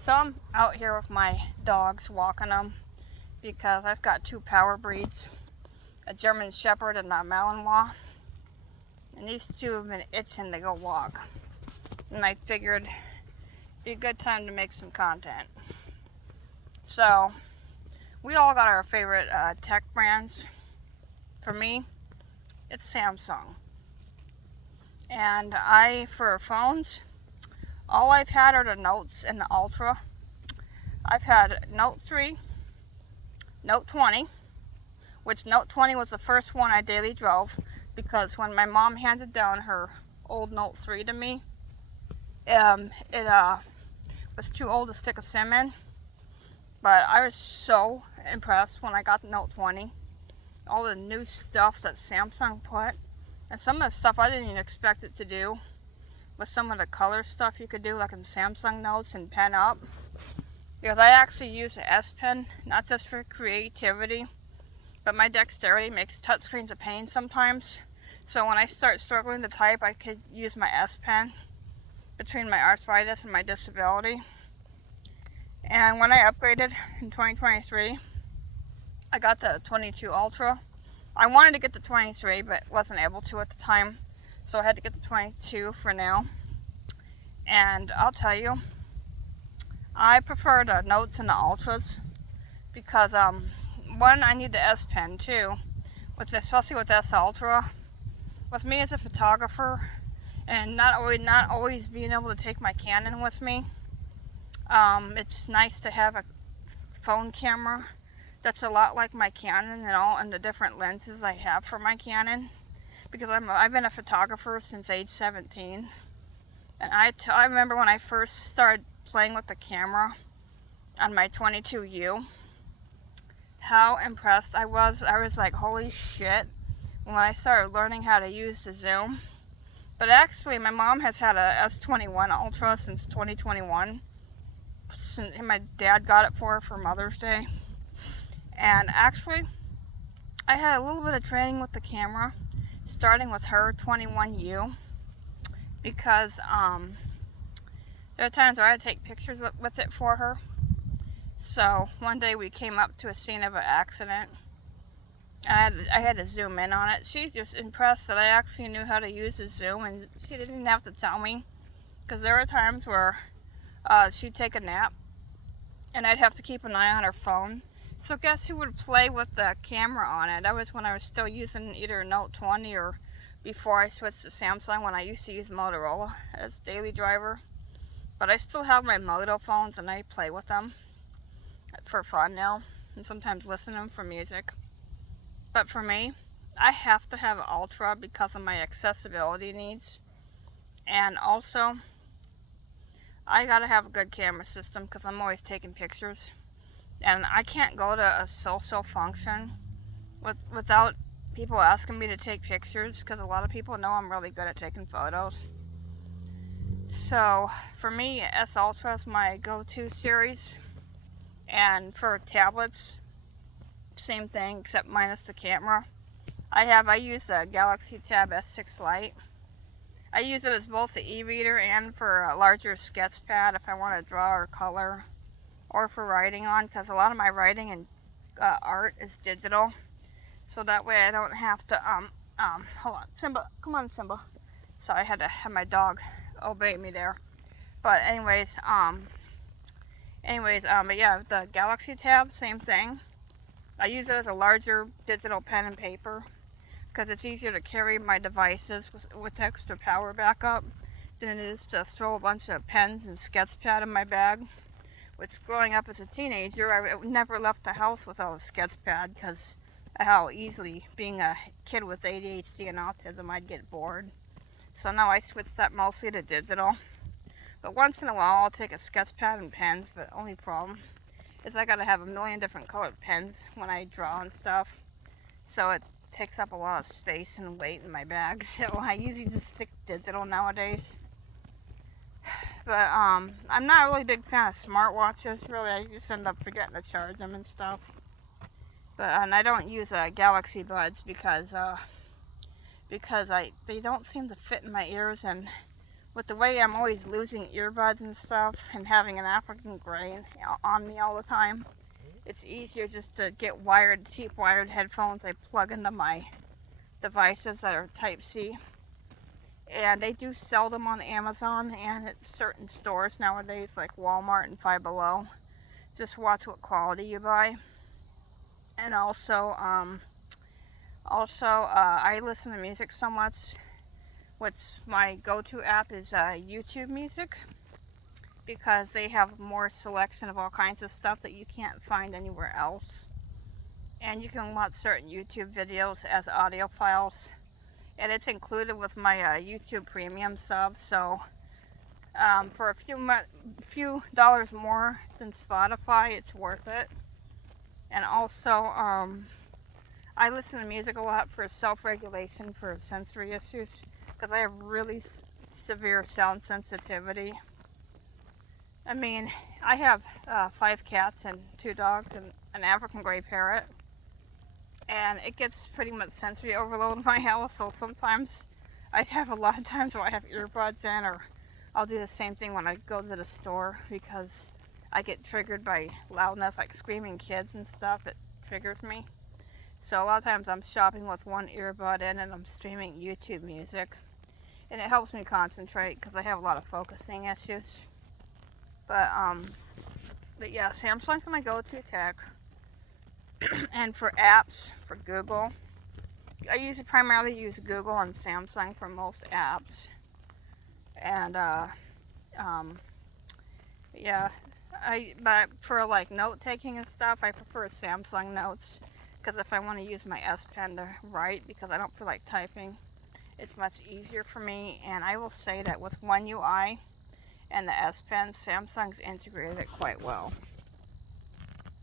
So I'm out here with my dogs, walking them, because I've got two power breeds, a German Shepherd and a Malinois, and these two have been itching to go walk, and I figured it'd be a good time to make some content. So we all got our favorite tech brands. For me, it's Samsung, and for phones, all I've had are the Notes and the Ultra. I've had Note 3, Note 20, which Note 20 was the first one I daily drove, because when my mom handed down her old Note 3 to me, it was too old to stick a SIM in. But I was so impressed when I got the Note 20. All the new stuff that Samsung put, and some of the stuff I didn't even expect it to do, with some of the color stuff you could do, like in Samsung Notes and Pen Up. Because I actually use the S Pen, not just for creativity, but my dexterity makes touchscreens a pain sometimes. So when I start struggling to type, I could use my S Pen between my arthritis and my disability. And when I upgraded in 2023, I got the 22 Ultra. I wanted to get the 23, but wasn't able to at the time, so I had to get the 22 for now. And I'll tell you, I prefer the Notes and the Ultras because one, I need the S Pen too, especially with S Ultra. With me as a photographer, and not always being able to take my Canon with me, it's nice to have a phone camera that's a lot like my Canon and the different lenses I have for my Canon, because I've been a photographer since age 17, and I remember when I first started playing with the camera on my 22U, how impressed I was. I was like, holy shit, when I started learning how to use the zoom. But actually, my mom has had a S21 Ultra since 2021. My dad got it for her for Mother's Day. And actually, I had a little bit of training with the camera, starting with her 21U, because there are times where I had to take pictures with it for her. So one day we came up to a scene of an accident, and I had to zoom in on it. She's just impressed that I actually knew how to use the zoom, and she didn't have to tell me, because there were times where she'd take a nap, and I'd have to keep an eye on her phone. So guess who would play with the camera on it? That was when I was still using either Note 20 or before I switched to Samsung, when I used to use Motorola as daily driver. But I still have my Moto phones, and I play with them for fun now, and sometimes listen to them for music. But for me, I have to have Ultra because of my accessibility needs. And also, I gotta have a good camera system because I'm always taking pictures. And I can't go to a social function without people asking me to take pictures, because a lot of people know I'm really good at taking photos. So for me, S Ultra is my go-to series. And for tablets, same thing except minus the camera. I use the Galaxy Tab S6 Lite. I use it as both the e-reader and for a larger sketch pad if I want to draw or color, or for writing on, because a lot of my writing and art is digital. So that way I don't have to, hold on, Simba, come on, Simba. So I had to have my dog obey me there. But anyways, but yeah, the Galaxy Tab, same thing. I use it as a larger digital pen and paper, because it's easier to carry my devices with extra power backup than it is to throw a bunch of pens and sketch pad in my bag. Which, growing up as a teenager, I never left the house without a sketch pad, because of how easily, being a kid with ADHD and autism, I'd get bored. So now I switched that mostly to digital. But once in a while I'll take a sketch pad and pens, but only problem is I gotta have a million different colored pens when I draw and stuff. So it takes up a lot of space and weight in my bag, so I usually just stick digital nowadays. But I'm not a really big fan of smartwatches, really. I just end up forgetting to charge them and stuff. But and I don't use Galaxy Buds because they don't seem to fit in my ears, and with the way I'm always losing earbuds and stuff and having an African Grey on me all the time, it's easier just to get cheap wired headphones. I plug into my devices that are Type-C. And they do sell them on Amazon and at certain stores nowadays, like Walmart and Five Below. Just watch what quality you buy. And also, I listen to music so much. My go-to app is YouTube Music, because they have more selection of all kinds of stuff that you can't find anywhere else. And you can watch certain YouTube videos as audio files. And it's included with my YouTube Premium sub, so for a few dollars more than Spotify, it's worth it. And also, I listen to music a lot for self-regulation for sensory issues, because I have really severe sound sensitivity. I mean, I have 5 cats and 2 dogs and an African Grey parrot. And it gets pretty much sensory overload in my house, so sometimes I have a lot of times where I have earbuds in, or I'll do the same thing when I go to the store, because I get triggered by loudness, like screaming kids and stuff. It triggers me. So a lot of times I'm shopping with one earbud in and I'm streaming YouTube music, and it helps me concentrate because I have a lot of focusing issues. But yeah, Samsung's my go-to tech. And for apps, for Google, I primarily use Google and Samsung for most apps. And yeah, but for like note taking and stuff, I prefer Samsung Notes, because if I want to use my S Pen to write, because I don't feel like typing, it's much easier for me. And I will say that with One UI and the S Pen, Samsung's integrated it quite well.